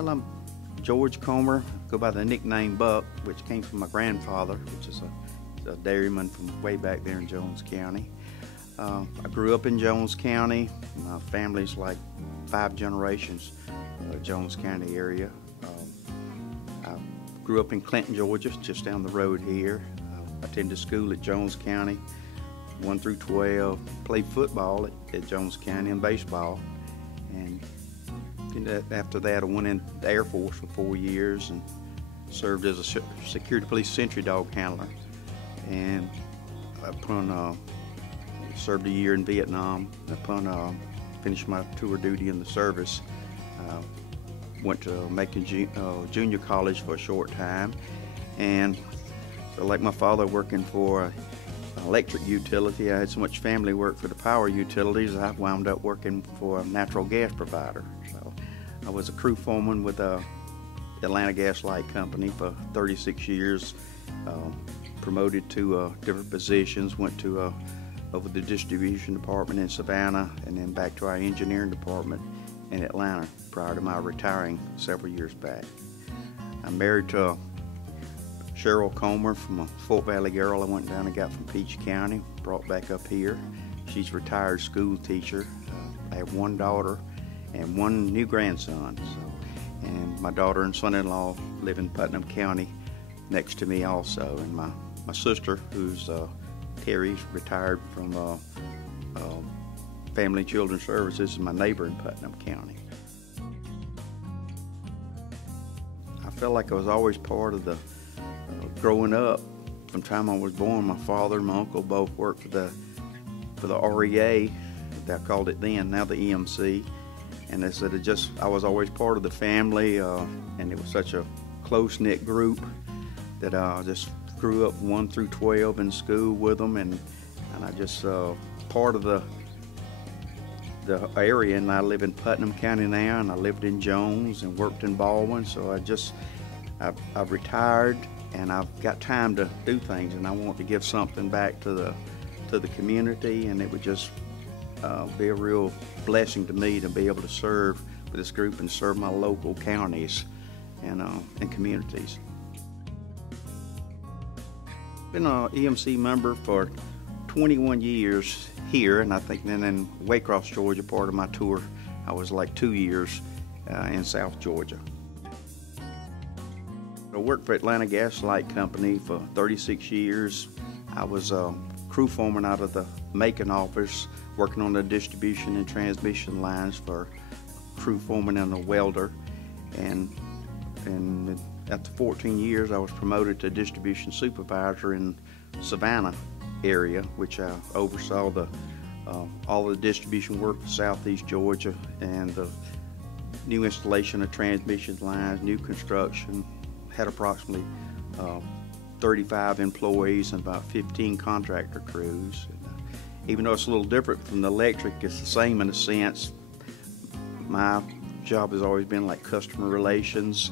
Well, I'm George Comer, go by the nickname Buck, which came from my grandfather, which is a dairyman from way back there in Jones County. I grew up in Jones County. My family's like 5 generations Jones County area. I grew up in Clinton, Georgia, just down the road here. I attended school at Jones County, 1 through 12, played football at Jones County and baseball. And after that, I went in the Air Force for 4 years and served as a security police Sentry Dog Handler. And upon served a year in Vietnam. Upon finished my tour duty in the service, went to Macon Junior College for a short time. And so, like my father working for an electric utility, I had so much family work for the power utilities, I wound up working for a natural gas provider. So I was a crew foreman with the Atlanta Gas Light Company for 36 years, promoted to different positions, went to over the distribution department in Savannah and then back to our engineering department in Atlanta prior to my retiring several years back. I'm married to Cheryl Comer from a Fort Valley girl I went down and got from Peach County, brought back up here. She's a retired school teacher. I have 1 daughter and 1 new grandson. And my daughter and son-in-law live in Putnam County next to me also. And my sister, who's Terry's retired from Family and Children's Services, is my neighbor in Putnam County. I felt like I was always part of the growing up. From the time I was born, my father and my uncle both worked for the REA, they called it then, now the EMC. And they said I was always part of the family, and it was such a close-knit group that I just grew up 1 through 12 in school with them, and I just part of the area. And I live in Putnam County now, and I lived in Jones and worked in Baldwin. So I've retired, and I've got time to do things, and I want to give something back to the community, and it would just be a real blessing to me to be able to serve with this group and serve my local counties and communities. Been an EMC member for 21 years here, and I think then in Waycross, Georgia, part of my tour, I was like 2 years in South Georgia. I worked for Atlanta Gas Light Company for 36 years. I was a crew foreman out of the Macon office, working on the distribution and transmission lines for crew foreman and a welder. And after 14 years, I was promoted to distribution supervisor in Savannah area, which I oversaw all the distribution work for Southeast Georgia and the new installation of transmission lines, new construction. Had approximately 35 employees and about 15 contractor crews. Even though it's a little different from the electric, it's the same in a sense. My job has always been like customer relations,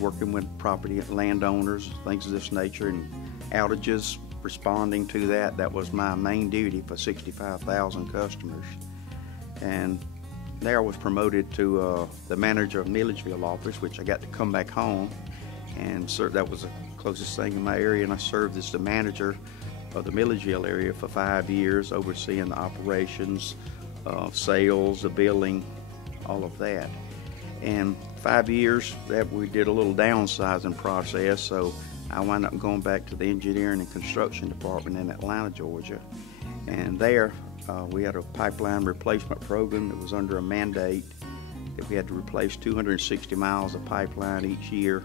working with property landowners, things of this nature, and outages, responding to that. That was my main duty for 65,000 customers. And there I was promoted to the manager of Milledgeville office, which I got to come back home, and that was the closest thing in my area. And I served as the manager of the Milledgeville area for 5 years, overseeing the operations, sales, the billing, all of that. And 5 years that we did a little downsizing process, so I wound up going back to the engineering and construction department in Atlanta, Georgia. And there we had a pipeline replacement program that was under a mandate that we had to replace 260 miles of pipeline each year,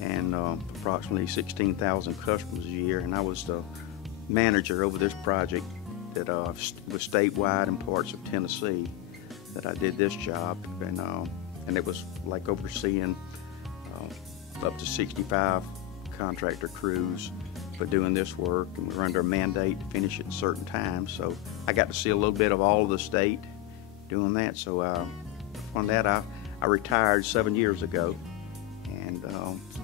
and approximately 16,000 customers a year. And I was the manager over this project that was statewide in parts of Tennessee that I did this job. And it was like overseeing up to 65 contractor crews for doing this work, and we were under a mandate to finish at certain times. So I got to see a little bit of all of the state doing that. So on that, I retired 7 years ago, and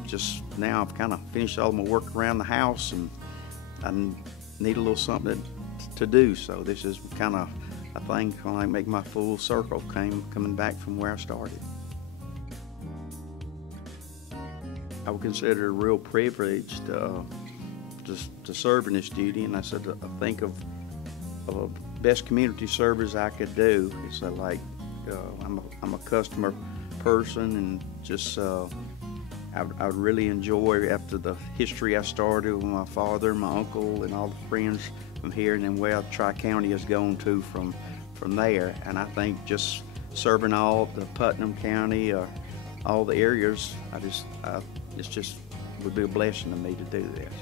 just now I've kind of finished all my work around the house, and I need a little something to do. So this is kind of a thing, kind of like make my full circle coming back from where I started. I would consider it a real privilege to serve in this duty, and I said I think of a best community service I could do. It's like I'm a customer person, and just I would really enjoy, after the history I started with my father, my uncle, and all the friends from here, and then where Tri-County has gone to from there. And I think just serving all the Putnam County, all the areas, it's just would be a blessing to me to do this.